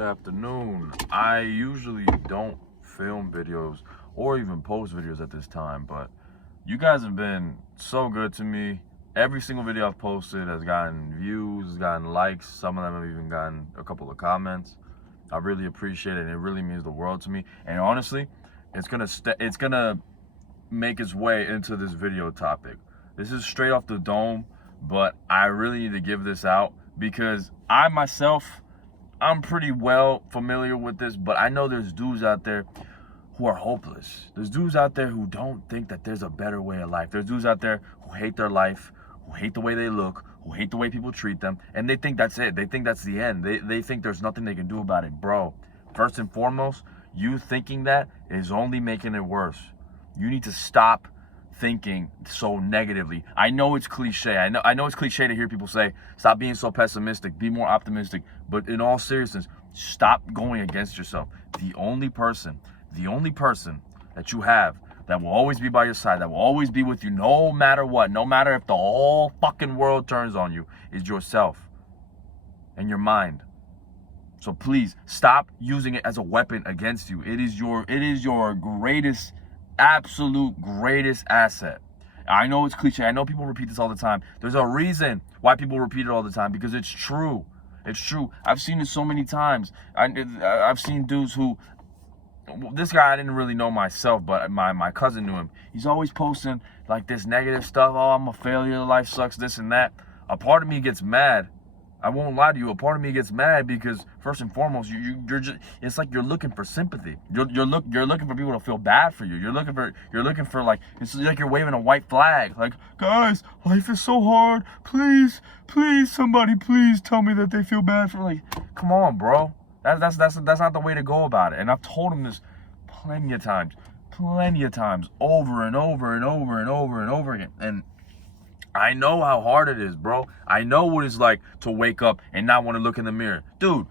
Afternoon. I usually don't film videos or even post videos at this time, but you guys have been so good to me. Every single video I've posted has gotten views, has gotten likes. Some of them have even gotten a couple of comments. I really appreciate it, and it really means the world to me. And honestly, it's gonna make its way into this video topic. This is straight off the dome, but I really need to give this out because I myself, I'm pretty well familiar with this, but I know there's dudes out there who are hopeless. There's dudes out there who don't think that there's a better way of life. There's dudes out there who hate their life, who hate the way they look, who hate the way people treat them, and they think that's it. They think that's the end. They think there's nothing they can do about it. Bro, first and foremost, you thinking that is only making it worse. You need to stop thinking so negatively. I know it's cliche. I know it's cliche to hear people say, stop being so pessimistic, be more optimistic. But in all seriousness, stop going against yourself. The only person that you have that will always be by your side, that will always be with you no matter what, no matter if the whole fucking world turns on you, is yourself and your mind. So please stop using it as a weapon against you. It is your greatest, absolute greatest asset. I know it's cliche. I know people repeat this all the time. There's a reason why people repeat it all the time, because it's true. It's true. I've seen it so many times. I've seen dudes who, this guy I didn't really know myself, but my cousin knew him. He's always posting like this negative stuff. Oh, I'm a failure. Life sucks, this and that. A part of me gets mad. I won't lie to you. A part of me gets mad because first and foremost, you're just, it's like you're looking for sympathy. You're looking for people to feel bad for you. You're looking for like, it's like you're waving a white flag. Like, guys, life is so hard. Please, somebody, please tell me that they feel bad for, like, come on, bro. That's not the way to go about it. And I've told him this plenty of times, over and over again. And I know how hard it is, bro. I know what it's like to wake up and not want to look in the mirror. Dude,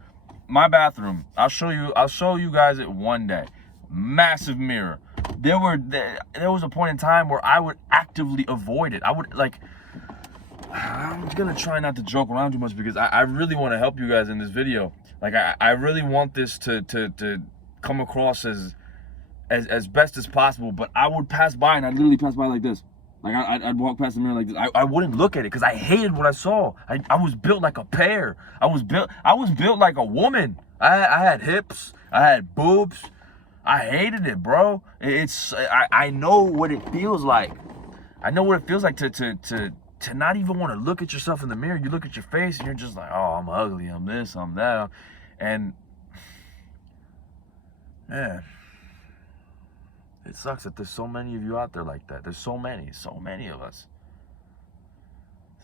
my bathroom, I'll show you guys it one day. Massive mirror. There was a point in time where I would actively avoid it. I would, like, I'm gonna try not to joke around too much because I really want to help you guys in this video. Like, I really want this to come across as best as possible, but I would pass by and I'd literally pass by like this. Like, I'd walk past the mirror like this. I wouldn't look at it because I hated what I saw. I was built like a pear. I was built like a woman. I had hips. I had boobs. I hated it, bro. I know what it feels like. I know what it feels like to not even want to look at yourself in the mirror. You look at your face and you're just like, oh, I'm ugly. I'm this. I'm that. And man, it sucks that there's so many of you out there like that. There's so many of us.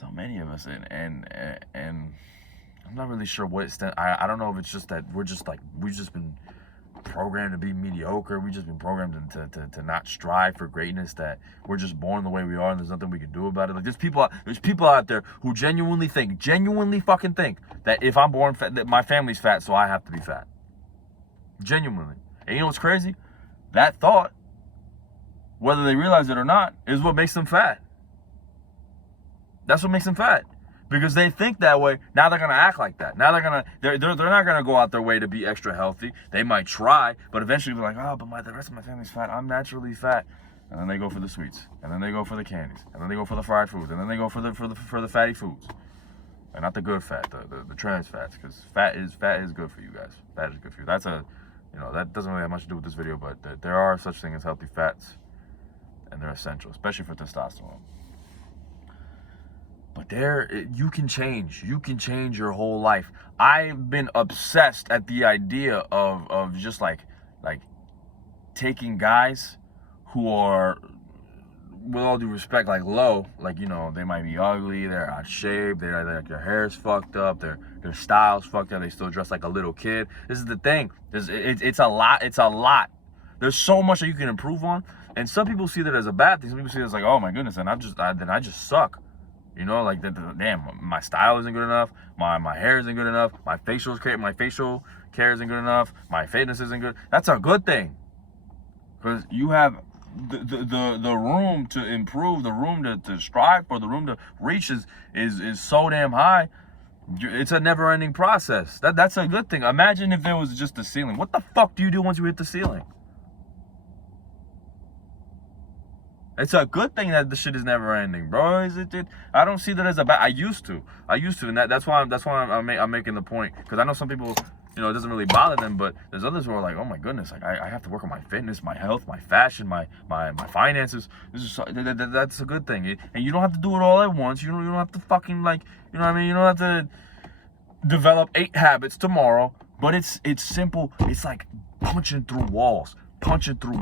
And I'm not really sure what extent. I don't know if it's just that we've just been programmed to be mediocre. We've just been programmed to not strive for greatness, that we're just born the way we are and there's nothing we can do about it. Like, there's people out there who genuinely fucking think that if I'm born fat, that my family's fat, so I have to be fat. Genuinely. And you know what's crazy? That thought, whether they realize it or not, is what makes them fat. That's what makes them fat. Because they think that way. Now they're gonna act like that. Now they're not gonna go out their way to be extra healthy. They might try, but eventually they're like, oh, but the rest of my family's fat. I'm naturally fat. And then they go for the sweets, and then they go for the candies, and then they go for the fried foods, and then they go for the fatty foods, and not the good fat, the trans fats, because fat is good for you guys. Fat is good for you. That's that doesn't really have much to do with this video, but there are such things as healthy fats, and they're essential, especially for testosterone. But you can change your whole life. I've been obsessed at the idea of just like taking guys who are, with all due respect, like low, like, they might be ugly, they're out of shape, their hair's fucked up, their style's fucked up, they still dress like a little kid. This is the thing. It's a lot. There's so much that you can improve on, and some people see that as a bad thing. Some people see it as like, oh my goodness, and I just suck. Like, damn, my style isn't good enough, my hair isn't good enough, my facial care isn't good enough, my fitness isn't good. That's a good thing, because you have the room to improve, the room to strive for, the room to reach is so damn high. It's a never-ending process. That's a good thing. Imagine if there was just a ceiling. What the fuck do you do once you hit the ceiling? It's a good thing that the shit is never ending, bro. I don't see that as a bad. I used to, and that's why I'm making the point, because I know some people, it doesn't really bother them, but there's others who are like, oh my goodness, like I have to work on my fitness, my health, my fashion, my finances. That's a good thing, and you don't have to do it all at once. You don't have to fucking You know what I mean? You don't have to develop 8 habits tomorrow, but it's simple. It's like punching through walls. Punch through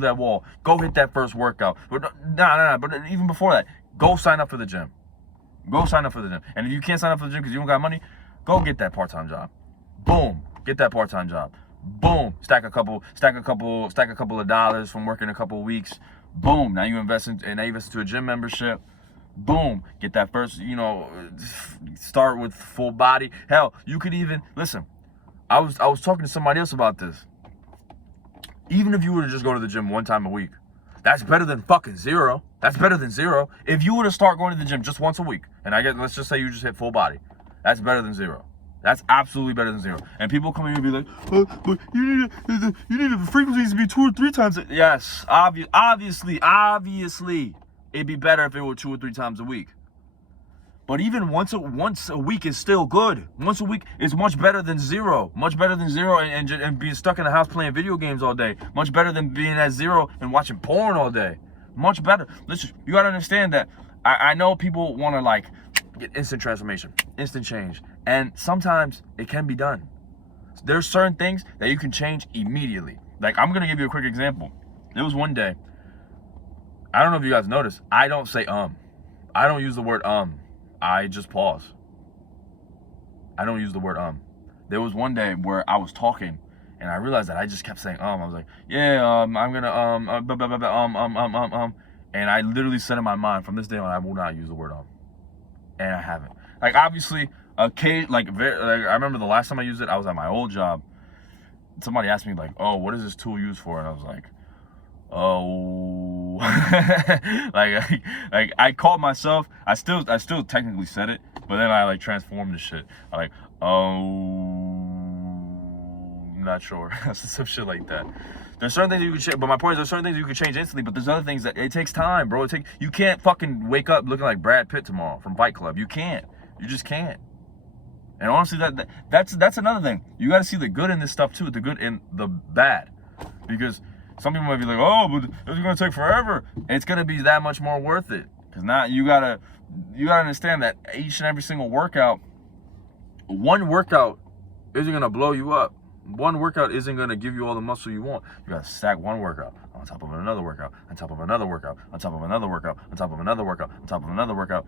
that wall. Go hit that first workout. But even before that, go sign up for the gym. And if you can't sign up for the gym because you don't got money, go get that part-time job. Boom. Get that part-time job. Boom. Stack a couple of dollars from working a couple of weeks. Boom. Now you invest into a gym membership. Boom. Get that first, start with full body. Hell, you could even listen. I was talking to somebody else about this. Even if you were to just go to the gym 1 time a week, that's better than fucking zero. That's better than zero. If you were to start going to the gym just once a week, and let's just say you just hit full body, that's better than zero. That's absolutely better than zero. And people come here and be like, oh, but you need the frequencies to be 2 or 3 times. Yes, obviously, it'd be better if it were 2 or 3 times a week. But even once a week is still good. Once a week is much better than zero. Much better than zero and being stuck in the house playing video games all day. Much better than being at zero and watching porn all day. Much better. Listen, you gotta understand that I know people want to get instant transformation, instant change. And sometimes it can be done. There's certain things that you can change immediately. Like, I'm gonna give you a quick example. There was one day, I don't know if you guys noticed, I don't say I don't use the word I just pause. I don't use the word There was one day where I was talking and I realized that I just kept saying I was like, yeah, I'm gonna and I literally said in my mind, from this day on, I will not use the word and I haven't. Like, obviously, I remember the last time I used it, I was at my old job. Somebody asked me, like, oh, what is this tool used for? And I was like, oh, like I called myself. I still technically said it, but then I transformed the shit. I not sure. Some shit like that. There's certain things you can change, but my point is there's certain things you can change instantly, but there's other things that it takes time, bro. You can't fucking wake up looking like Brad Pitt tomorrow from Fight Club. You can't. You just can't. And honestly, that's another thing. You got to see the good in this stuff too, the good and the bad, because some people might be like, oh, but it's gonna take forever. It's gonna be that much more worth it, because now you gotta understand that each and every single workout, one workout isn't gonna blow you up. One workout isn't gonna give you all the muscle you want. You gotta stack one workout on top of another workout, on top of another workout, on top of another workout, on top of another workout, on top of another workout.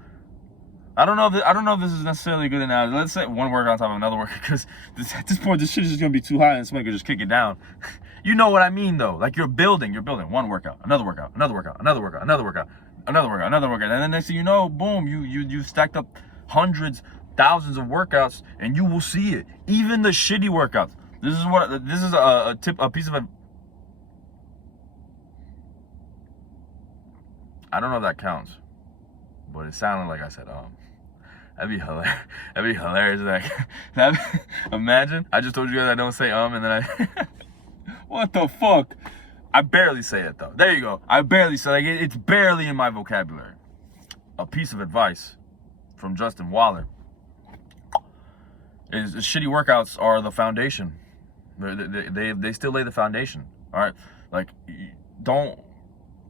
I don't know if this is necessarily a good analogy. Let's say one workout on top of another workout, because at this point, this shit is just gonna be too high and somebody could just kick it down. You know what I mean, though? Like, you're building one workout, another workout, another workout, another workout, another workout, another workout, another workout, and then next thing you know, boom, you stacked up hundreds, thousands of workouts, and you will see it. Even the shitty workouts. This is a piece of I don't know if that counts, but it sounded like I said That'd be hilarious. That'd be hilarious. Imagine I just told you guys I don't say and then I. What the fuck? I barely say it though. There you go. I barely say it. It's barely in my vocabulary. A piece of advice from Justin Waller is shitty workouts are the foundation. They still lay the foundation. All right, like, don't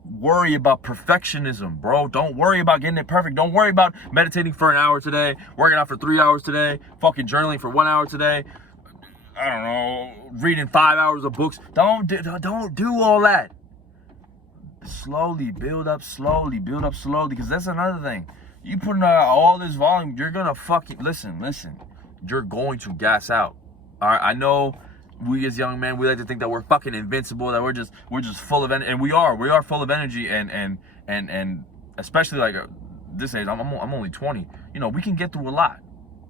worry about perfectionism, bro. Don't worry about getting it perfect. Don't worry about meditating for an hour today, working out for 3 hours today, fucking journaling for 1 hour today. I don't know, reading 5 hours of books. Don't do all that. Slowly build up slowly, because that's another thing. You putting out all this volume, you're gonna fucking listen. You're going to gas out. All right, I know. We as young men, we like to think that we're fucking invincible, that we're just full of energy, and we are full of energy, and especially like this age, I'm only 20. You know, we can get through a lot,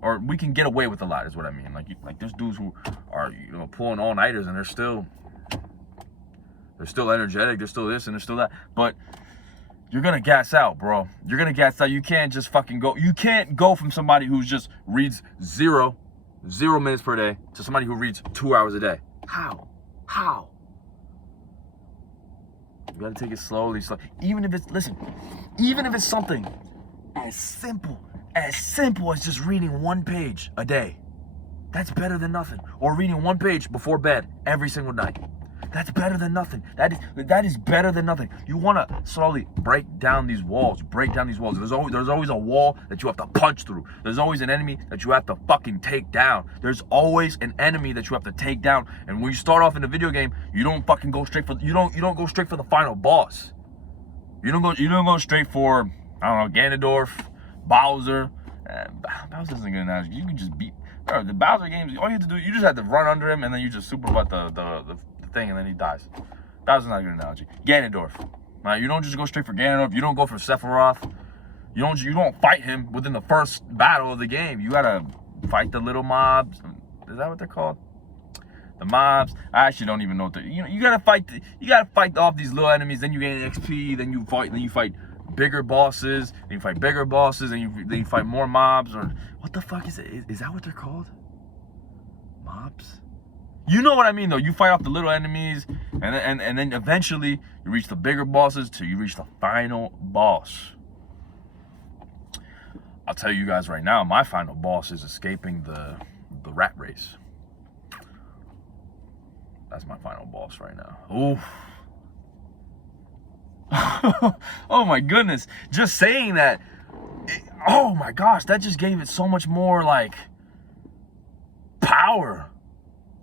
or we can get away with a lot, is what I mean. Like there's dudes who are pulling all nighters, and they're still energetic, they're still this and they're still that. But you're gonna gas out, bro. You're gonna gas out. You can't just fucking go. You can't go from somebody who just reads zero minutes per day to somebody who reads 2 hours a day. How? You gotta take it slowly. Even if it's something as simple as just reading 1 page a day, that's better than nothing. Or reading 1 page before bed every single night. That's better than nothing. That is better than nothing. You want to slowly break down these walls. There's always a wall that you have to punch through. There's always an enemy that you have to fucking take down. There's always an enemy that you have to take down. And when you start off in a video game, you don't fucking go straight for you don't go straight for the final boss. You don't go straight for, I don't know, Ganondorf, Bowser. Bowser isn't a good analogy. You can just beat the Bowser games. All you have to do, you just have to run under him and then you just super butt the thing and then he dies. Bowser's not a good analogy. Ganondorf. Right? You don't just go straight for Ganondorf. You don't go for Sephiroth. You don't fight him within the first battle of the game. You gotta fight the little mobs. Is that what they're called? The mobs. I actually don't even know what they're. You gotta fight off these little enemies. Then you gain XP. Then you fight bigger bosses. Then you fight bigger bosses. Then you fight more mobs. Or what the fuck is it? Is that what they're called? Mobs. You know what I mean, though. You fight off the little enemies, and then eventually you reach the bigger bosses till you reach the final boss. I'll tell you guys right now, my final boss is escaping the rat race. That's my final boss right now. Ooh. Oh my goodness. Just saying that, oh my gosh, that just gave it so much more like power.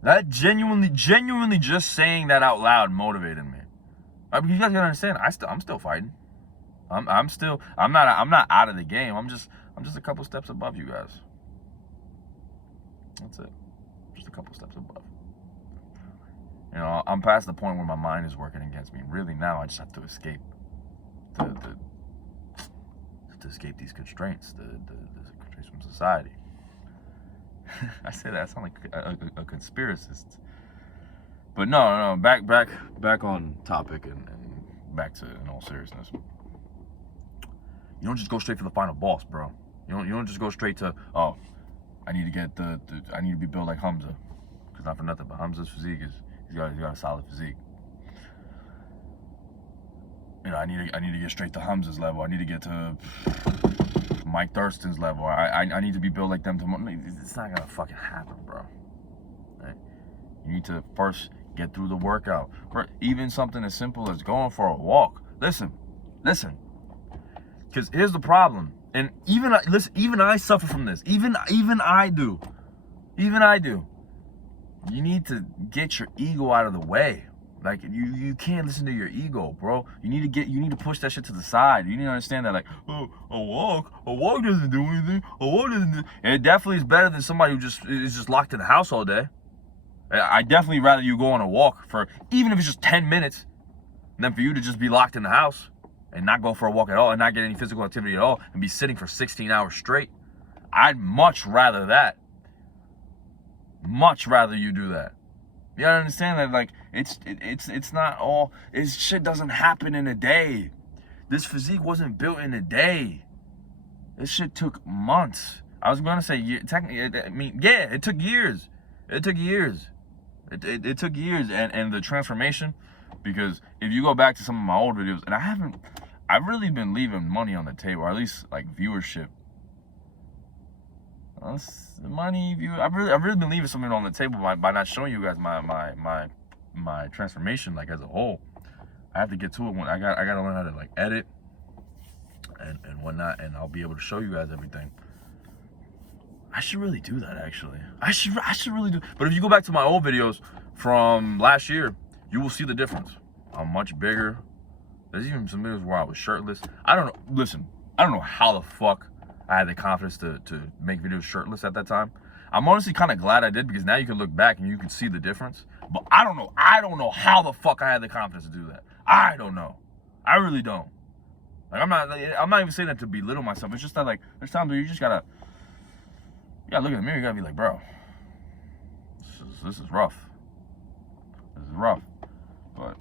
That genuinely just saying that out loud motivated me. I mean, you guys gotta understand, I'm still fighting. I'm not out of the game. I'm just a couple steps above you guys. That's it. Just a couple steps above. You know, I'm past the point where my mind is working against me. Really now I just have to escape to escape these constraints, the constraints from society. I say that I sound like a conspiracist. But no, back on topic and back to, in all seriousness. You don't just go straight for the final boss, bro. You don't just go straight to, oh, I need to get I need to be built like Hamza. Because not for nothing, but Hamza's physique he's got a solid physique. You know, I need to get straight to Hamza's level. I need to get to Mike Thurston's level. I need to be built like them. It's not gonna fucking happen, bro. Right? You need to first get through the workout. Or even something as simple as going for a walk. Listen. Because here's the problem. And even I suffer from this. Even I do. You need to get your ego out of the way. Like, you can't listen to your ego, bro. You need to push that shit to the side. You need to understand that, like, oh, a walk doesn't do anything. A walk doesn't do. And it definitely is better than somebody who is just locked in the house all day. I definitely rather you go on a walk for, even if it's just 10 minutes, than for you to just be locked in the house and not go for a walk at all and not get any physical activity at all and be sitting for 16 hours straight. I'd much rather that. Much rather you do that. You gotta understand that, like, it's not all, shit doesn't happen in a day. This physique wasn't built in a day. This shit took months. I was gonna say, technically, I mean, yeah, it took years. It took years. It took years, and the transformation, because if you go back to some of my old videos, and I've really been leaving money on the table, or at least, like, viewership. Money, view. I've really been leaving something on the table by not showing you guys my transformation, like, as a whole. I have to get to it when I gotta learn how to, like, edit and whatnot, and I'll be able to show you guys everything. I should really do that, actually. I should really do. But if you go back to my old videos from last year, you will see the difference. I'm much bigger. There's even some videos where I was shirtless. I don't know. Listen, I don't know how the fuck I had the confidence to make videos shirtless at that time. I'm honestly kind of glad I did, because now you can look back and you can see the difference. But I don't know how the fuck I had the confidence to do that. I don't know. I really don't. Like, I'm not even saying that to belittle myself. It's just that, like, there's times where you just gotta look in the mirror. You gotta be like, bro, this is rough. This is rough. But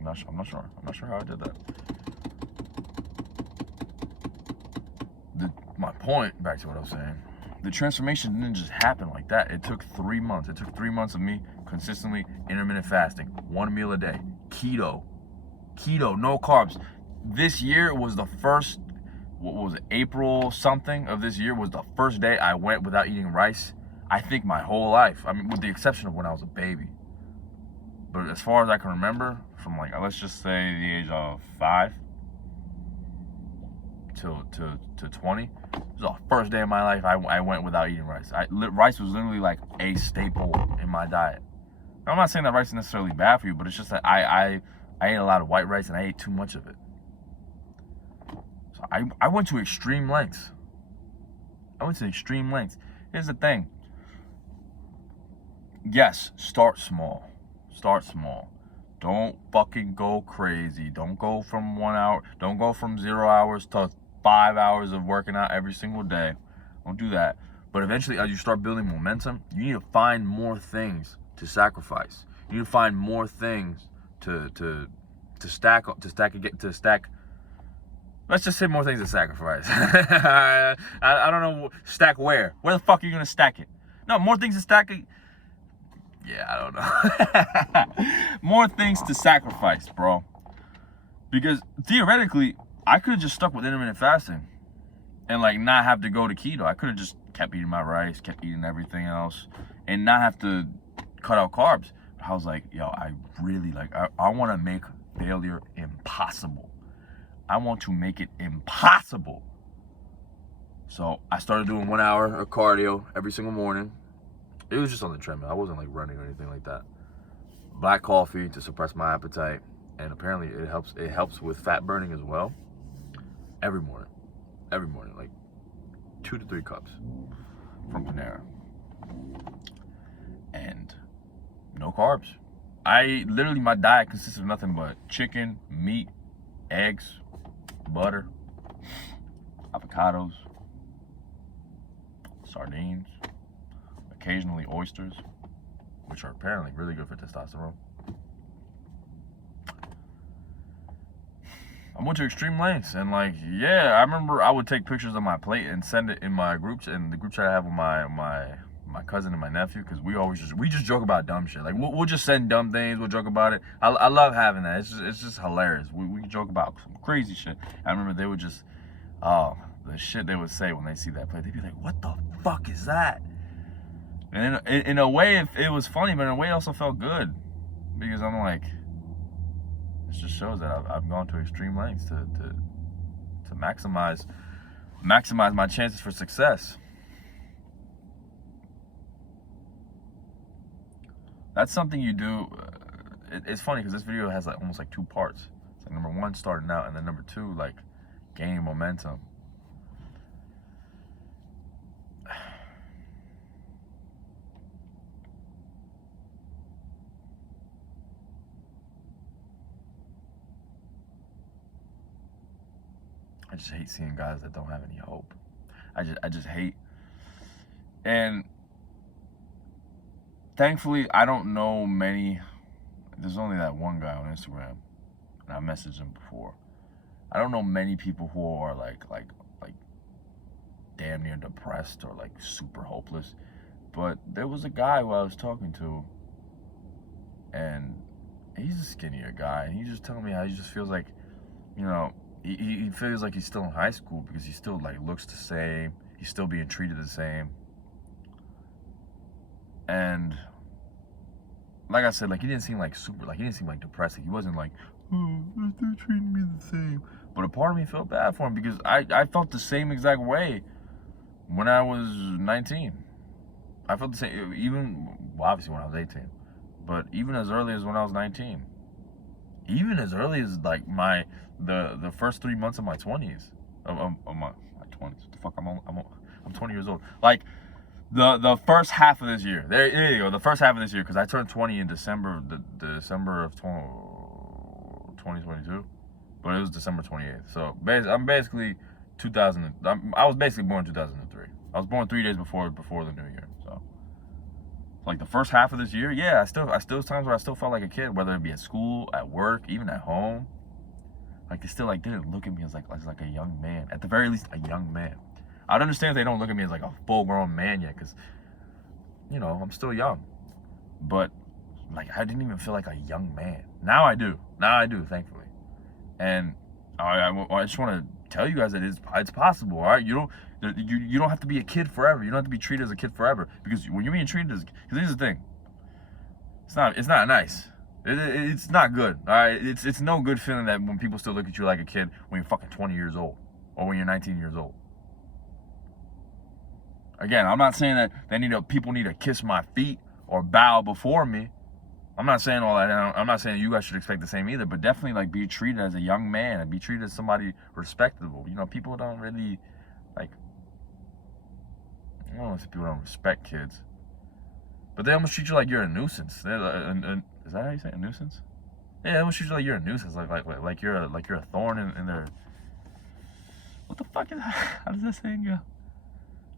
I'm not sure how I did that. point, back to what I was saying, the transformation didn't just happen like that. It took 3 months. It took 3 months of me consistently intermittent fasting, 1 meal a day, keto, no carbs. This year was the first, what was it, April something of this year was the first day I went without eating rice, I think, my whole life. I mean, with the exception of when I was a baby. But as far as I can remember, from like, let's just say the age of 5 to 20, it was the first day of my life I went without eating rice. Rice was literally like a staple in my diet. Now, I'm not saying that rice is necessarily bad for you, but it's just that I ate a lot of white rice and I ate too much of it. So I went to extreme lengths. Here's the thing. Yes, start small. Don't fucking go crazy. Don't go from 1 hour. Don't go from 0 hours to 5 hours of working out every single day. Don't do that. But eventually, as you start building momentum, you need to find more things to sacrifice. You need to find more things to stack. Let's just say more things to sacrifice. I don't know. Stack where? Where the fuck are you gonna stack it? No, more things to stack it. Yeah, I don't know. More things to sacrifice, bro. Because theoretically, I could have just stuck with intermittent fasting and like not have to go to keto. I could have just kept eating my rice, kept eating everything else, and not have to cut out carbs. I was like, yo, I really like, I want to make failure impossible. I want to make it impossible. So I started doing 1 hour of cardio every single morning. It was just on the treadmill. I wasn't like running or anything like that. Black coffee to suppress my appetite, and apparently it helps with fat burning as well. Every morning, like 2 to 3 cups from Panera, and no carbs. My diet consists of nothing but chicken, meat, eggs, butter, avocados, sardines, occasionally oysters, which are apparently really good for testosterone. I went to extreme lengths, and like, yeah, I remember I would take pictures of my plate and send it in my groups, and the group chat I have with my cousin and my nephew, because we just joke about dumb shit. Like we'll just send dumb things, we'll joke about it. I love having that. It's just hilarious. We can joke about some crazy shit. I remember they would just, the shit they would say when they see that plate, they'd be like, "What the fuck is that?" And in a way, it was funny, but in a way, it also felt good, because I'm like, it just shows that I've gone to extreme lengths to maximize my chances for success. That's something you do. It's funny because this video has like almost like 2 parts. It's like number 1, starting out, and then number 2, like gaining momentum. I just hate seeing guys that don't have any hope. I just hate. And thankfully, I don't know many. There's only that one guy on Instagram, and I messaged him before. I don't know many people who are like damn near depressed or like super hopeless. But there was a guy who I was talking to, and he's a skinnier guy, and he just telling me how he just feels like, you know, he feels like he's still in high school because he still like looks the same. He's still being treated the same. And like I said, like he didn't seem like super, like he didn't seem like depressed. He wasn't like, oh, they're still treating me the same. But a part of me felt bad for him because I felt the same exact way when I was 19. I felt the same, even, well, obviously when I was 18, but even as early as when I was 19. Even as early as like the first 3 months of my 20s, of my 20s. What the fuck? I'm 20 years old. Like the first half of this year. There you go. The first half of this year, because I turned 20 in December of 2022, but it was December 28th. So I'm basically 2000. I was basically born in 2003. I was born 3 days before the new year. So like the first half of this year, yeah, I still times where I still felt like a kid, whether it be at school, at work, even at home. Like they still like didn't look at me as like a young man. At the very least, a young man. I'd understand if they don't look at me as like a full-grown man yet, because, you know, I'm still young. But, like, I didn't even feel like a young man. Now I do. Now I do, thankfully. And I just want to tell you guys that it's possible, all right? You don't have to be a kid forever. You don't have to be treated as a kid forever. Because when you're being treated as... Because here's the thing. It's not nice. It's not good, all right? It's no good feeling that when people still look at you like a kid when you're fucking 20 years old. Or when you're 19 years old. Again, I'm not saying that people need to kiss my feet or bow before me. I'm not saying all that. I'm not saying you guys should expect the same either, but definitely like be treated as a young man and be treated as somebody respectable. You know, people don't really like. I don't know if people don't respect kids, but they almost treat you like you're a nuisance. Is that how you say it? A nuisance? Yeah, they almost treat you like you're a nuisance, like you're a thorn in their. What the fuck is that? How does that saying go?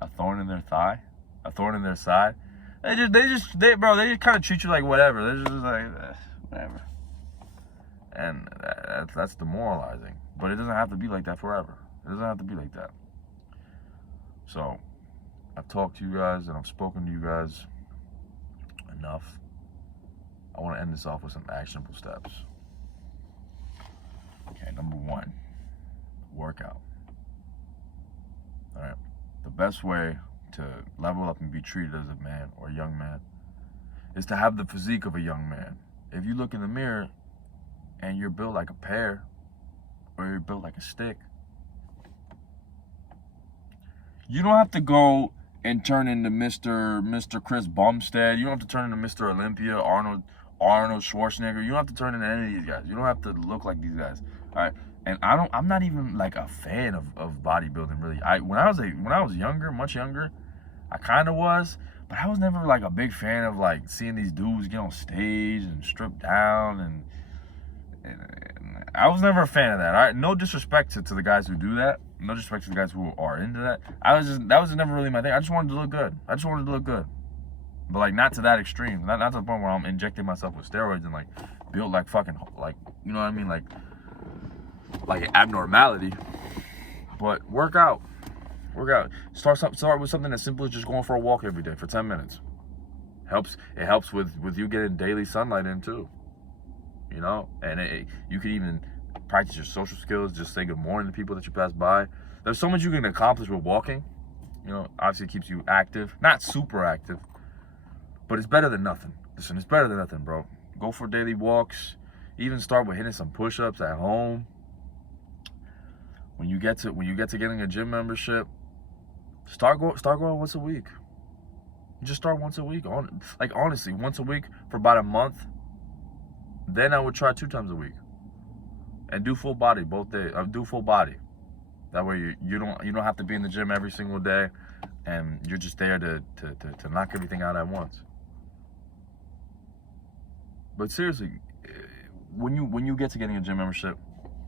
A thorn in their thigh, a thorn in their side. They just kind of treat you like whatever. They're just like whatever, and that's demoralizing. But it doesn't have to be like that forever. It doesn't have to be like that. So, I've talked to you guys and I've spoken to you guys enough. I want to end this off with some actionable steps. Okay, number 1, workout. All right, the best way to level up and be treated as a man or a young man is to have the physique of a young man. If you look in the mirror and you're built like a pear or you're built like a stick, you don't have to go and turn into Mr. Chris Bumstead. You don't have to turn into Mr. Olympia, Arnold Schwarzenegger. You don't have to turn into any of these guys. You don't have to look like these guys. All right. And I'm not even like a fan of bodybuilding really. When I was younger, much younger, I kind of was, but I was never like a big fan of like seeing these dudes get on stage and strip down and I was never a fan of that. All right, no disrespect to the guys who do that. No disrespect to the guys who are into that. That was never really my thing. I just wanted to look good. But like not to that extreme. Not to the point where I'm injecting myself with steroids and like built like fucking like, you know what I mean, like abnormality. But work out. Start with something as simple as just going for a walk every day for 10 minutes. It helps with you getting daily sunlight in too. You know, and you can even practice your social skills. Just say good morning to people that you pass by. There's so much you can accomplish with walking. You know, obviously it keeps you active, not super active, but it's better than nothing. Listen, it's better than nothing, bro. Go for daily walks. Even start with hitting some push-ups at home. When you get to getting a gym membership, start going once a week. Just start once a week. Honestly, once a week for about a month. Then I would try 2 times a week, and do full body both days. Do full body. That way you don't have to be in the gym every single day, and you're just there to knock everything out at once. But seriously, when you get to getting a gym membership,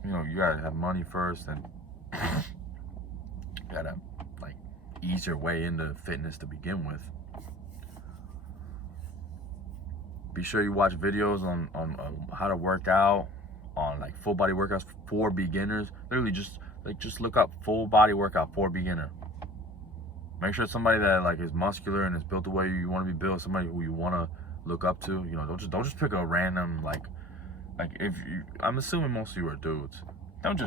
you know you gotta have money first, and you gotta like ease your way into fitness to begin with. Be sure you watch videos on how to work out, on like full body workouts for beginners. Literally just look up full body workout for beginner. Make sure it's somebody that like is muscular and is built the way you want to be built, somebody who you want to look up to. You know, don't just pick a random like if you, I'm assuming most of you are dudes. Don't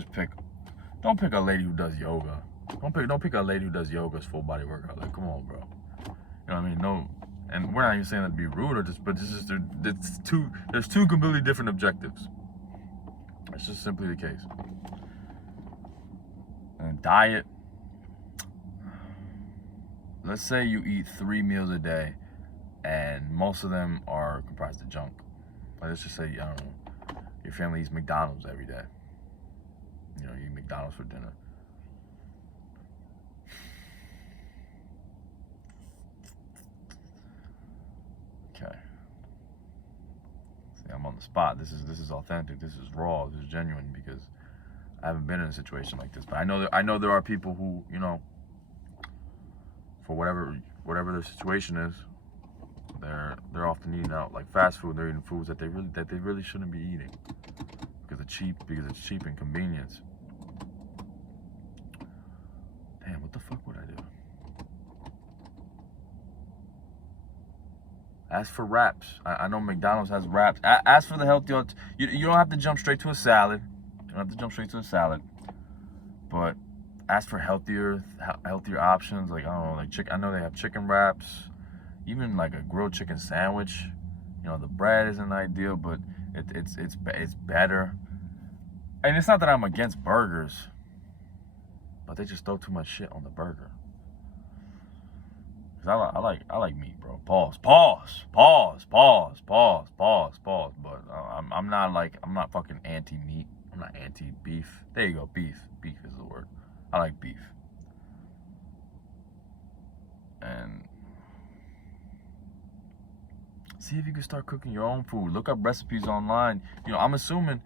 pick a lady who does yoga. Don't pick a lady who does yoga's full body workout. Like, come on, bro. You know what I mean? No. And we're not even saying that to be rude, there's two completely different objectives. That's just simply the case. And diet. Let's say you eat 3 meals a day, and most of them are comprised of junk. Like, let's just say, I don't know, your family eats McDonald's every day. You know, you eat McDonald's for dinner. Okay. See, I'm on the spot. This is authentic. This is raw. This is genuine because I haven't been in a situation like this. But I know there are people who, you know, for whatever their situation is, they're often eating out like fast food. They're eating foods that they really shouldn't be eating because it's cheap and convenience. Damn, what the fuck would I do? Ask for wraps. I know McDonald's has wraps. Ask for the healthy. You don't have to jump straight to a salad. You don't have to jump straight to a salad. But ask for healthier options. Like, I don't know, like chicken. I know they have chicken wraps. Even like a grilled chicken sandwich. You know, the bread isn't ideal, but it's better. And it's not that I'm against burgers, but they just throw too much shit on the burger. Cause I like meat, bro. Pause. But I'm not fucking anti-meat. I'm not anti-beef. There you go, beef. Beef is the word. I like beef. And see if you can start cooking your own food. Look up recipes online. You know, I'm assuming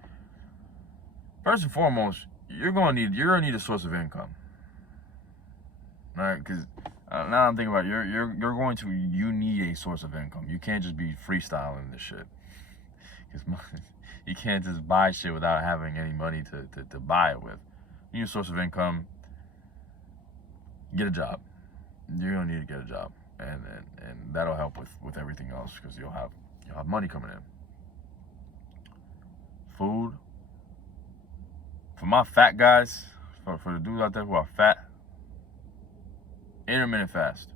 first and foremost, you're gonna need a source of income. All right, because now I'm thinking about it, you need a source of income. You can't just be freestyling this shit. Because you can't just buy shit without having any money to buy it with. You need a source of income. Get a job. You're gonna need to get a job, and that'll help with everything else because you'll have money coming in. Food. For my fat guys, for the dudes out there who are fat, intermittent fast.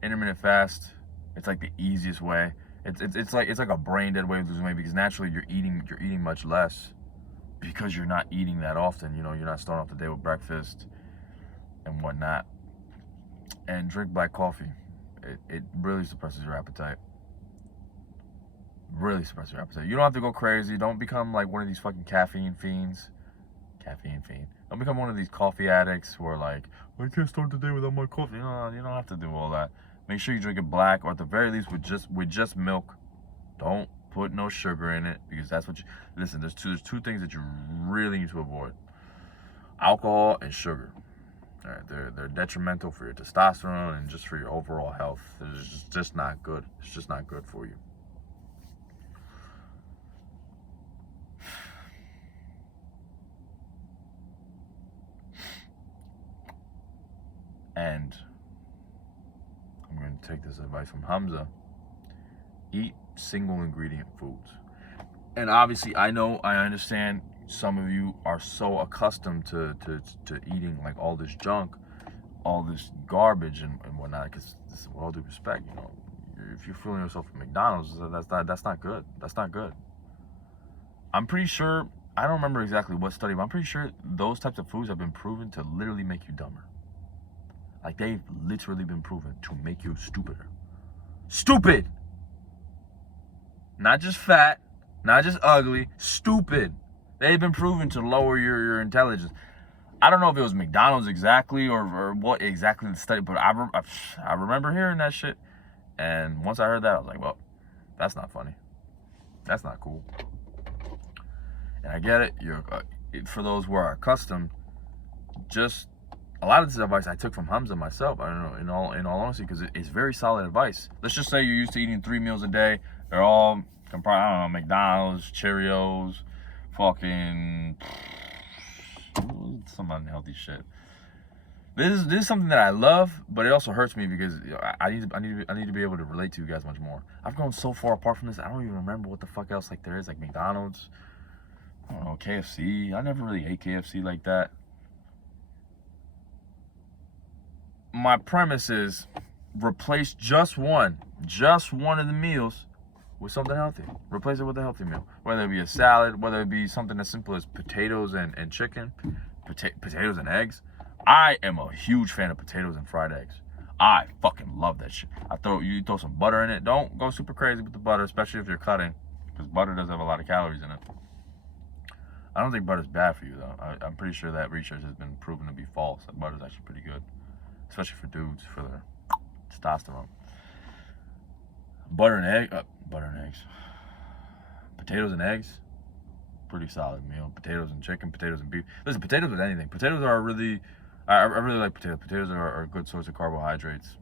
Intermittent fast, it's like the easiest way. It's like a brain dead way of losing weight because naturally you're eating much less because you're not eating that often. You know, you're not starting off the day with breakfast and whatnot. And drink black coffee. It really suppresses your appetite. Really suppresses your appetite. You don't have to go crazy. Don't become like one of these fucking caffeine fiends. Don't become one of these coffee addicts who are like, I can't start the day without my coffee. No, you don't have to do all that. Make sure you drink it black, or at the very least with just milk. Don't put no sugar in it because that's what you listen. There's two things that you really need to avoid: alcohol and sugar. All right, they're detrimental for your testosterone and just for your overall health. It's just not good. It's just not good for you. And I'm going to take this advice from Hamza. Eat single ingredient foods. And obviously, I understand some of you are so accustomed to eating like all this junk, all this garbage and whatnot, because with all due respect, you know, if you're fooling yourself at McDonald's, that's not good. That's not good. I'm pretty sure, I don't remember exactly what study, but I'm pretty sure those types of foods have been proven to literally make you dumber. Like, they've literally been proven to make you stupider. Stupid! Not just fat, not just ugly, stupid. They've been proven to lower your intelligence. I don't know if it was McDonald's exactly or what exactly the study, but I remember hearing that shit. And once I heard that, I was like, well, that's not funny. That's not cool. And I get it. For those who are accustomed, just a lot of this advice I took from Hamza myself. I don't know, in all honesty, because it's very solid advice. Let's just say you're used to eating 3 meals a day. They're all comprised, I don't know, McDonald's, Cheerios, fucking some unhealthy shit. This is something that I love, but it also hurts me because I need to be able to relate to you guys much more. I've gone so far apart from this, I don't even remember what the fuck else like there is, like McDonald's. I don't know, KFC. I never really ate KFC like that. My premise is replace just one of the meals with something healthy. Replace it with a healthy meal. Whether it be a salad, whether it be something as simple as potatoes and chicken, potatoes and eggs. I am a huge fan of potatoes and fried eggs. I fucking love that shit. You throw some butter in it. Don't go super crazy with the butter, especially if you're cutting, because butter does have a lot of calories in it. I don't think butter's bad for you though. I'm pretty sure that research has been proven to be false. That butter's actually pretty good, especially for dudes, for their testosterone. Butter and eggs. Potatoes and eggs, pretty solid meal. Potatoes and chicken, potatoes and beef. Listen, potatoes with anything. Potatoes are really, I really like potatoes. Potatoes are a good source of carbohydrates.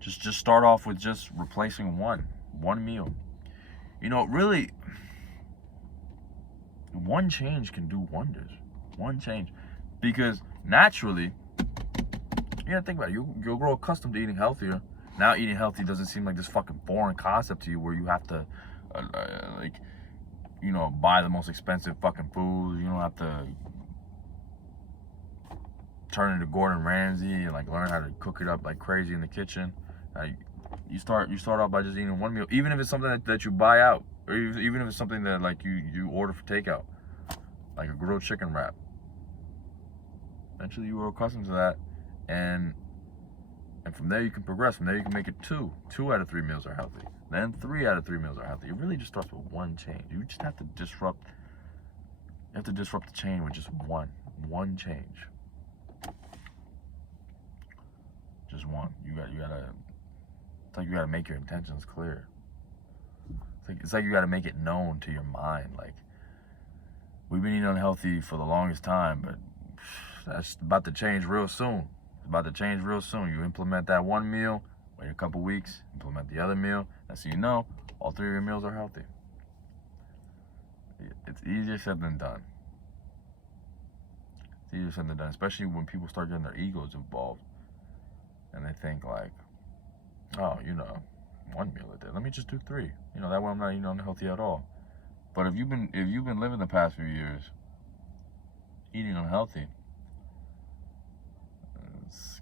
Just start off with just replacing one meal. You know, really, one change can do wonders. One change, because naturally, you gotta think about it. You'll grow accustomed to eating healthier. Now eating healthy doesn't seem like this fucking foreign concept to you where you have to, buy the most expensive fucking food. You don't have to turn into Gordon Ramsay and like learn how to cook it up like crazy in the kitchen. You start off by just eating one meal, even if it's something that you buy out, or even if it's something that like you order for takeout, like a grilled chicken wrap. Eventually you are accustomed to that, and from there you can progress. From there you can make it 2 out of 3 meals are healthy, then 3 out of 3 meals are healthy. It really just starts with one change. You just have to disrupt. You have to disrupt the chain with just one change. Just one. You gotta. It's like you gotta make your intentions clear. It's like you gotta make it known to your mind. Like, we've been eating unhealthy for the longest time, but that's about to change real soon. It's about to change real soon. You implement that one meal, wait a couple weeks, implement the other meal, and so you know all 3 of your meals are healthy. It's easier said than done. It's easier said than done, especially when people start getting their egos involved. And they think like, oh, 1 meal a day. Let me just do 3. That way I'm not eating unhealthy at all. But if you've been living the past few years eating unhealthy,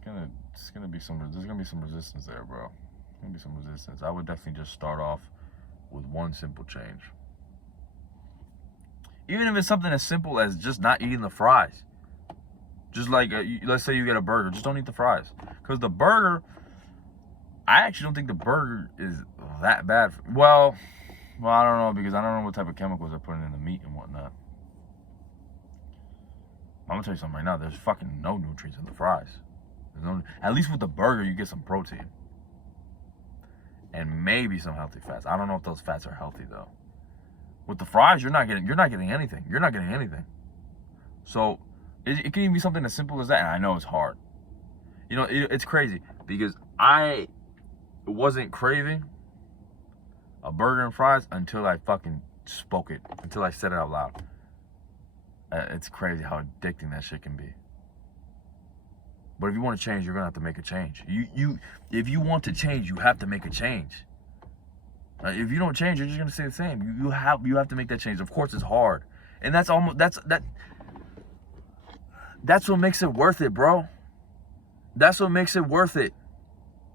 there's gonna be some resistance there, bro. There's gonna be some resistance. I would definitely just start off with one simple change. Even if it's something as simple as just not eating the fries. Just like, let's say you get a burger, just don't eat the fries. Because the burger, I actually don't think the burger is that bad. Well, I don't know, because I don't know what type of chemicals they're putting in the meat and whatnot. I'm gonna tell you something right now. There's fucking no nutrients in the fries. At least with the burger, you get some protein. And maybe some healthy fats. I don't know if those fats are healthy though. With the fries, you're not getting anything. You're not getting anything. So it can even be something as simple as that. And I know it's hard. It's crazy because I wasn't craving a burger and fries until I fucking spoke it, until I said it out loud. It's crazy how addicting that shit can be. But if you want to change, you're gonna have to make a change. If you want to change, you have to make a change. If you don't change, you're just gonna stay the same. You have to make that change. Of course, it's hard, and that's what makes it worth it, bro. That's what makes it worth it.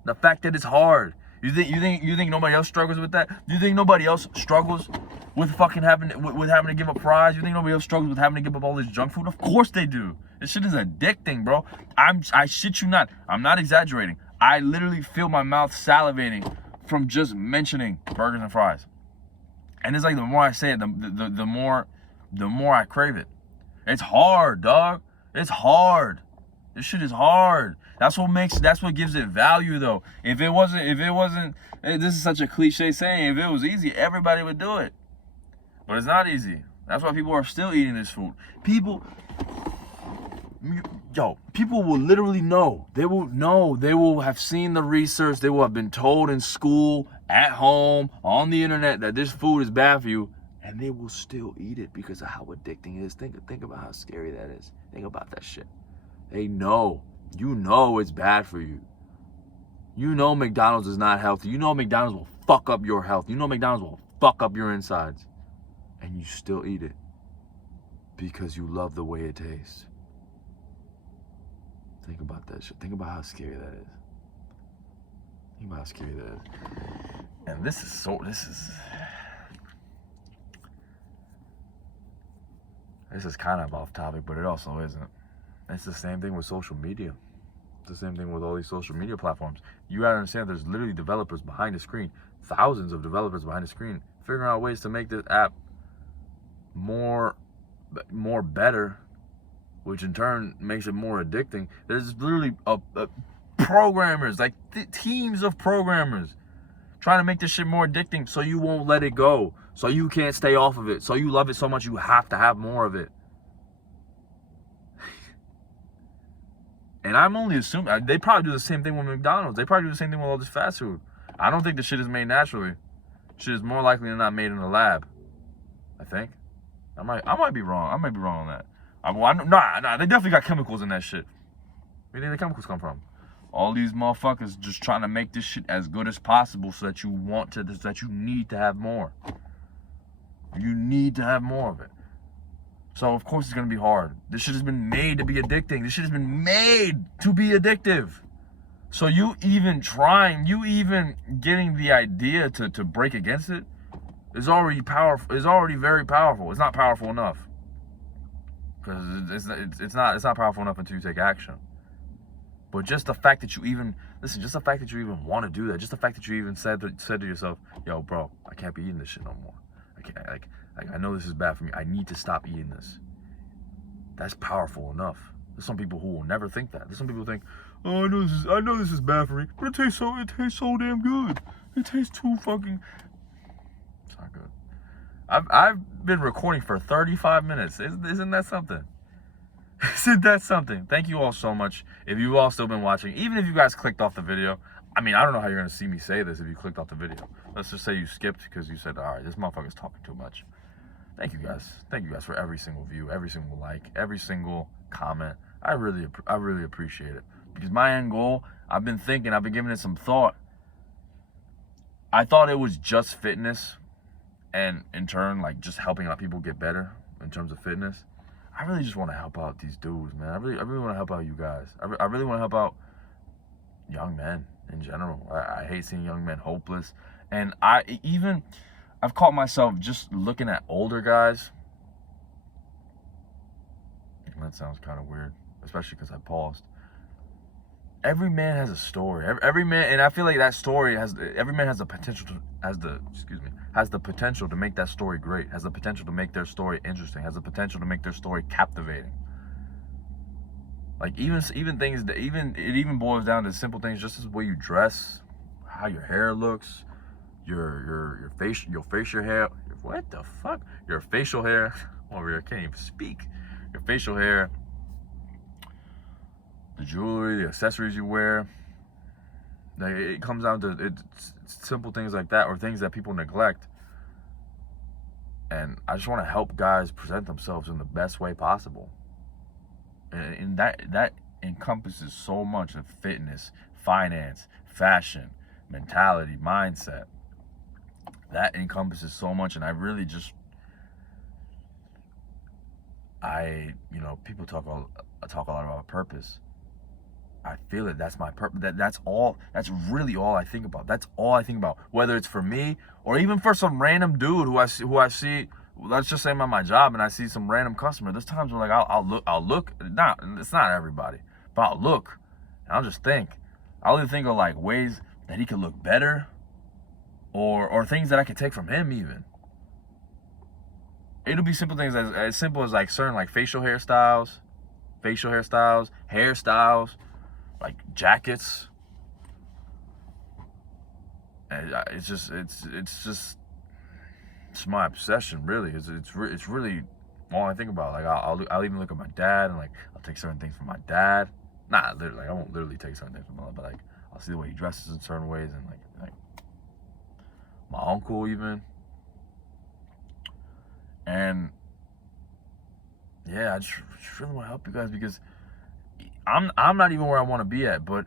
The fact that it's hard. You think nobody else struggles with that? Do you think nobody else struggles with fucking having to give up fries? You think nobody else struggles with having to give up all this junk food? Of course they do. This shit is addicting, bro. I shit you not. I'm not exaggerating. I literally feel my mouth salivating from just mentioning burgers and fries. And it's like the more I say it, the more I crave it. It's hard, dog. It's hard. This shit is hard. That's what gives it value though. If it wasn't, this is such a cliche saying, if it was easy, everybody would do it. But it's not easy. That's why people are still eating this food. People will literally know. They will know. They will have seen the research. They will have been told in school, at home, on the internet that this food is bad for you. And they will still eat it because of how addicting it is. Think about how scary that is. Think about that shit. They know. You know it's bad for you. You know McDonald's is not healthy. You know McDonald's will fuck up your health. You know McDonald's will fuck up your insides. And you still eat it because you love the way it tastes. Think about that shit. Think about how scary that is. Think about how scary that is. And this is kind of off topic, but it also isn't. It's the same thing with social media. It's the same thing with all these social media platforms. You gotta understand there's literally developers behind the screen, thousands of developers behind the screen, figuring out ways to make this app more better, which in turn makes it more addicting. There's literally programmers, like teams of programmers trying to make this shit more addicting so you won't let it go, so you can't stay off of it, so you love it so much you have to have more of it. And I'm only assuming, they probably do the same thing with McDonald's. They probably do the same thing with all this fast food. I don't think the shit is made naturally. Shit is more likely than not made in a lab, I think. I might be wrong. I might be wrong on that. Nah, they definitely got chemicals in that shit. Where do you think the chemicals come from? All these motherfuckers just trying to make this shit as good as possible so that you want to, that you need to have more. You need to have more of it. So of course it's gonna be hard. This shit has been made to be addicting. This shit has been made to be addictive. So you even getting the idea to break against it is already powerful. Is already very powerful. It's not powerful enough. Because it's not powerful enough until you take action. But just the fact that you even want to do that, just the fact that you even said to yourself, yo, bro, I can't be eating this shit no more. I can't, like I know this is bad for me. I need to stop eating this. That's powerful enough. There's some people who will never think that. There's some people who think, oh, I know this is bad for me, but it tastes so damn good. It tastes too fucking. It's not good. I've been recording for 35 minutes. Isn't that something? Isn't that something? Thank you all so much. If you've all still been watching, even if you guys clicked off the video, I mean, I don't know how you're gonna see me say this if you clicked off the video. Let's just say you skipped because you said, all right, this motherfucker's talking too much. Thank you guys. Thank you guys for every single view, every single like, every single comment. I really appreciate it. Because my end goal, I've been giving it some thought. I thought it was just fitness, and in turn, like just helping out people get better in terms of fitness. I really just want to help out these dudes, man. I really want to help out you guys. I really want to help out young men in general. I hate seeing young men hopeless. And I've caught myself just looking at older guys. That sounds kind of weird, especially because I paused. Every man has a story. Every man, and I feel like that story every man has the potential to make that story great, has the potential to make their story interesting, has the potential to make their story captivating. Like even things that it even boils down to simple things, just as the way you dress, how your hair looks, your facial hair. What the fuck? Your facial hair. Over here, I can't even speak. Your facial hair, the jewelry, the accessories you wear. Like, it comes down to it's simple things like that, or things that people neglect. And I just want to help guys present themselves in the best way possible. And that encompasses so much of fitness, finance, fashion, mentality, mindset. That encompasses so much, and I really just, people talk a lot about purpose. I feel it. That's my purpose. That's really all I think about. That's all I think about. Whether it's for me or even for some random dude who I see. Let's just say I'm at my job and I see some random customer. There's times where like I'll look. It's not everybody, but I'll look and I'll just think. I'll either think of like ways that he could look better, or things that I could take from him even. It'll be simple things as simple as like certain like facial hairstyles, like jackets. And it's my obsession, really. It's really all I think about. Like I'll even look at my dad and like I'll take certain things from my dad. Not literally, like I won't literally take certain things from him, but like I'll see the way he dresses in certain ways, and like my uncle even. And yeah, I just really want to help you guys, because I'm not even where I want to be at, but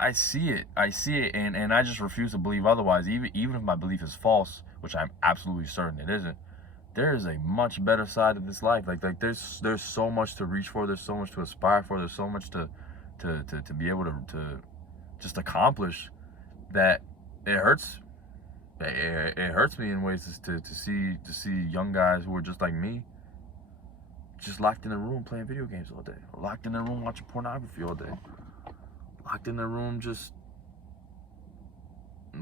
I see it, and I just refuse to believe otherwise. Even if my belief is false, which I'm absolutely certain it isn't, there is a much better side of this life. Like there's so much to reach for, there's so much to aspire for, there's so much to be able to just accomplish, that it hurts. It hurts me in ways to see young guys who are just like me, just locked in their room playing video games all day, locked in their room watching pornography all day, locked in their room just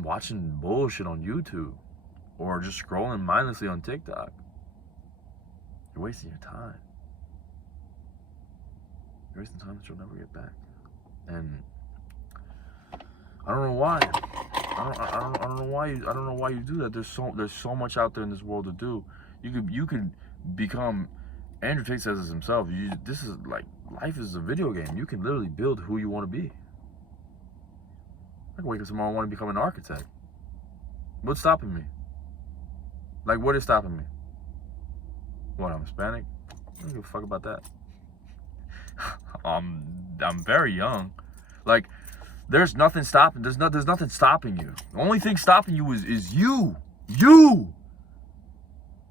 watching bullshit on YouTube, or just scrolling mindlessly on TikTok. You're wasting your time. You're wasting time that you'll never get back. And I don't know why. I don't know why you do that. There's so much out there in this world to do. You could become. Andrew Tate says this himself. This is like, life is a video game. You can literally build who you want to be. I can wake up tomorrow and want to become an architect. What's stopping me? Like, what is stopping me? What, I'm Hispanic? I don't give a fuck about that. I'm very young. Like, there's nothing stopping. There's nothing stopping you. The only thing stopping you is you. You.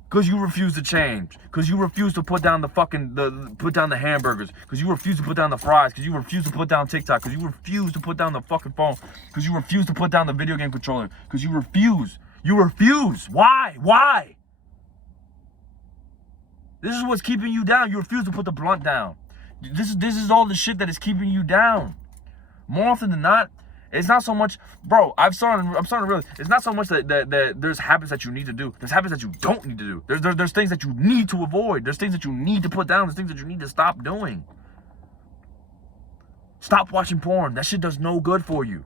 Because you refuse to change. Because you refuse to put down put down the hamburgers. Because you refuse to put down the fries. Because you refuse to put down TikTok. Because you refuse to put down the fucking phone. Because you refuse to put down the video game controller. Because you refuse. You refuse. Why? Why? This is what's keeping you down. You refuse to put the blunt down. This is all the shit that is keeping you down. More often than not, it's not so much, bro. I'm starting to realize it's not so much that there's habits that you need to do. There's habits that you don't need to do. There's things that you need to avoid. There's things that you need to put down. There's things that you need to stop doing. Stop watching porn. That shit does no good for you.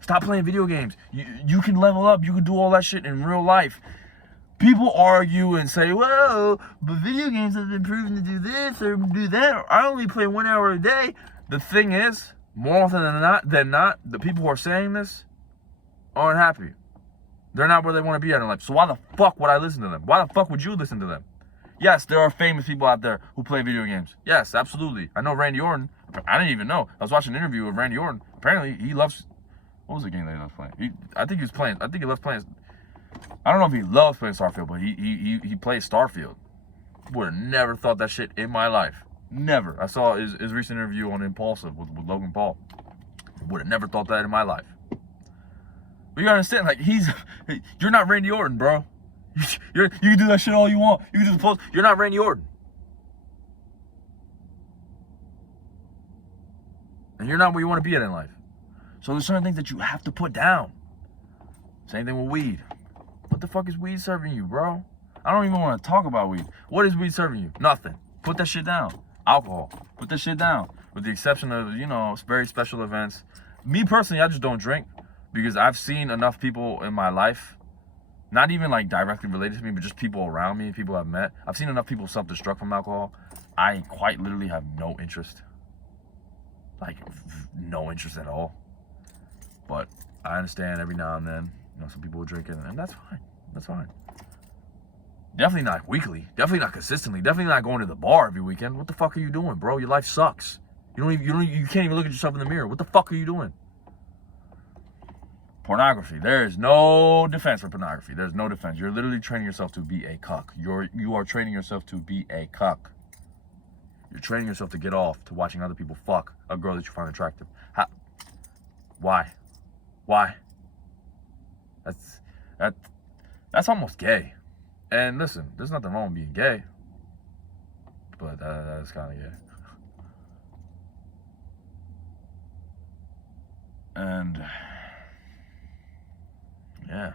Stop playing video games. You can level up. You can do all that shit in real life. People argue and say, well, but video games have been proven to do this or do that. I only play 1 hour a day. The thing is, more often than not, the people who are saying this aren't happy. They're not where they want to be at in life. So why the fuck would I listen to them? Why the fuck would you listen to them? Yes, there are famous people out there who play video games. Yes, absolutely. I know Randy Orton. I didn't even know. I was watching an interview with Randy Orton. Apparently, he loves... What was the game that he loves playing? I think he loves playing... I don't know if he loves playing Starfield, but he plays Starfield. Would have never thought that shit in my life. Never. I saw his recent interview on Impulsive with Logan Paul. Would have never thought that in my life. But you gotta understand, like, you're not Randy Orton, bro. You can do that shit all you want. You can do the post. You're not Randy Orton. And you're not where you want to be at in life. So there's certain things that you have to put down. Same thing with weed. What the fuck is weed serving you, bro? I don't even want to talk about weed. What is weed serving you? Nothing. Put that shit down. Alcohol. Put that shit down. With the exception of, very special events. Me personally, I just don't drink because I've seen enough people in my life, not even like directly related to me, but just people around me, people I've met. I've seen enough people self-destruct from alcohol. I quite literally have no interest. Like, no interest at all. But I understand every now and then, some people will drink it, and that's fine. That's fine. Definitely not weekly. Definitely not consistently. Definitely not going to the bar every weekend. What the fuck are you doing, bro? Your life sucks. You can't even look at yourself in the mirror. What the fuck are you doing? Pornography. There is no defense for pornography. There's no defense. You're literally training yourself to be a cuck. You are training yourself to be a cuck. You're training yourself to get off to watching other people fuck a girl that you find attractive. Why? Why? That's almost gay. And listen, there's nothing wrong with being gay, but that's kind of gay. And yeah,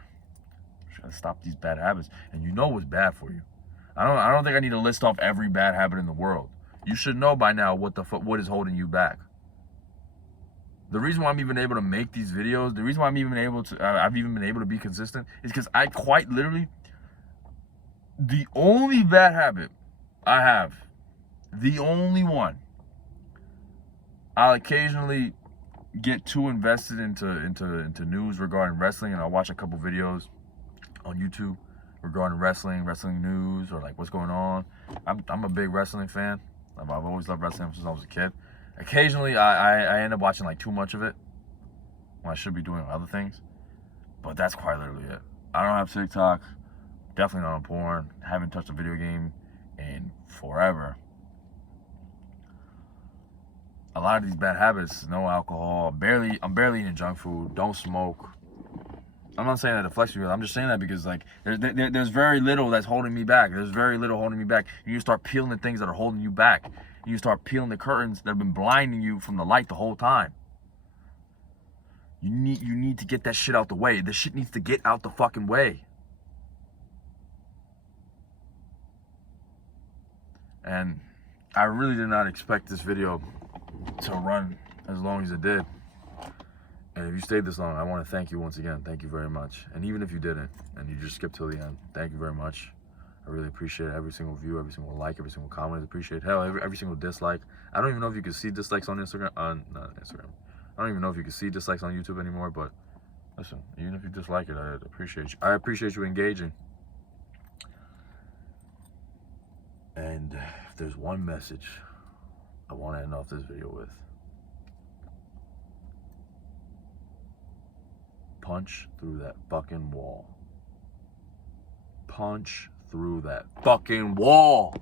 try to stop these bad habits. And you know what's bad for you. I don't think I need to list off every bad habit in the world. You should know by now what is holding you back. The reason why I'm even able to make these videos, the reason why I've even been able to be consistent is because I quite literally, the only bad habit I have, the only one, I'll occasionally get too invested into news regarding wrestling, and I'll watch a couple videos on YouTube regarding wrestling news, or like what's going on. I'm a big wrestling fan. I've always loved wrestling since I was a kid. Occasionally, I end up watching like too much of it when I should be doing other things. But that's quite literally it. I don't have TikTok. Definitely not on porn. Haven't touched a video game in forever. A lot of these bad habits, no alcohol. I'm barely eating junk food. Don't smoke. I'm not saying that to flex you. I'm just saying that because like there's very little that's holding me back. There's very little holding me back. You start peeling the things that are holding you back. You start peeling the curtains that have been blinding you from the light the whole time. You need to get that shit out the way. The shit needs to get out the fucking way. And I really did not expect this video to run as long as it did. And if you stayed this long, I want to thank you once again. Thank you very much. And even if you didn't, and you just skipped till the end, thank you very much. I really appreciate every single view, every single like, every single comment. I appreciate every single dislike. I don't even know if you can see dislikes on Instagram. Not Instagram. I don't even know if you can see dislikes on YouTube anymore. But listen, even if you dislike it, I appreciate you. I appreciate you engaging. And if there's one message I want to end off this video with, punch through that fucking wall. Punch through that fucking wall.